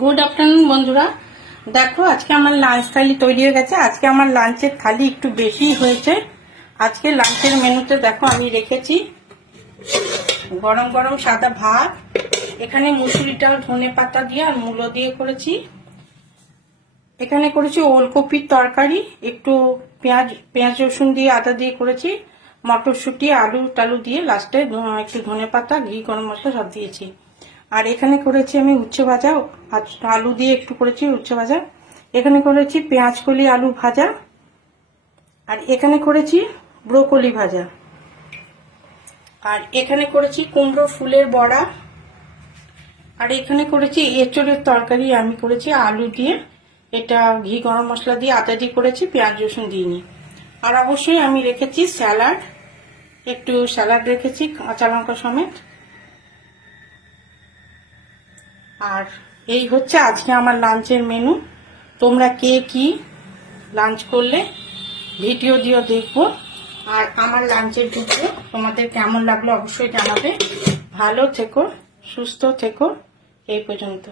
Good afternoon বন্ধুরা। দেখো আজকে আমার লাঞ্চ থালি তৈরি হয়ে গেছে। আজকে আমার লাঞ্চের থালি একটু বেশি হয়েছে। আজকে লাঞ্চের মেনুতে দেখো আমি রেখেছি গরম গরম সাদা ভাত, এখানে মুসুরি ডাল ধনে পাতা দিয়ে আর মূলো দিয়ে করেছি, এখানে করেছি ওলকপির তরকারি, একটু পেঁয়াজ রসুন দিয়ে আদা দিয়ে করেছি, মটরশুঁটি আলু টালু দিয়ে লাস্টে একটু ধনে পাতা ঘি গরম মশলা সব দিয়েছি। আর এখানে করেছি আমি উচ্ছে ভাজা, আলু দিয়ে একটু করেছি উচ্ছে ভাজা, এখানে করেছি পেঁয়াজ কলি আলু ভাজা, আর এখানে করেছি ব্রোকলি ভাজা, আর এখানে করেছি কুমড়ো ফুলের বড়া, আর এখানে করেছি এঁচড়ের তরকারি আমি করেছি আলু দিয়ে, এটা ঘি গরম মশলা দিয়ে আদা দিয়ে করেছি, পেঁয়াজ রসুন দিইনি। আর অবশ্যই আমি রেখেছি স্যালাড, একটু স্যালাড রেখেছি কাঁচা লঙ্কা সমেত। আর এই হচ্ছে আজকে আমার লাঞ্চের মেনু। তোমরা কে কি লাঞ্চ করলে ভিডিও দিও দেখবো। আর আমার লাঞ্চের ভিডিও তোমাদের কেমন লাগলো অবশ্যই জানাবে। ভালো থেকো, সুস্থ থেকো। এই পর্যন্ত।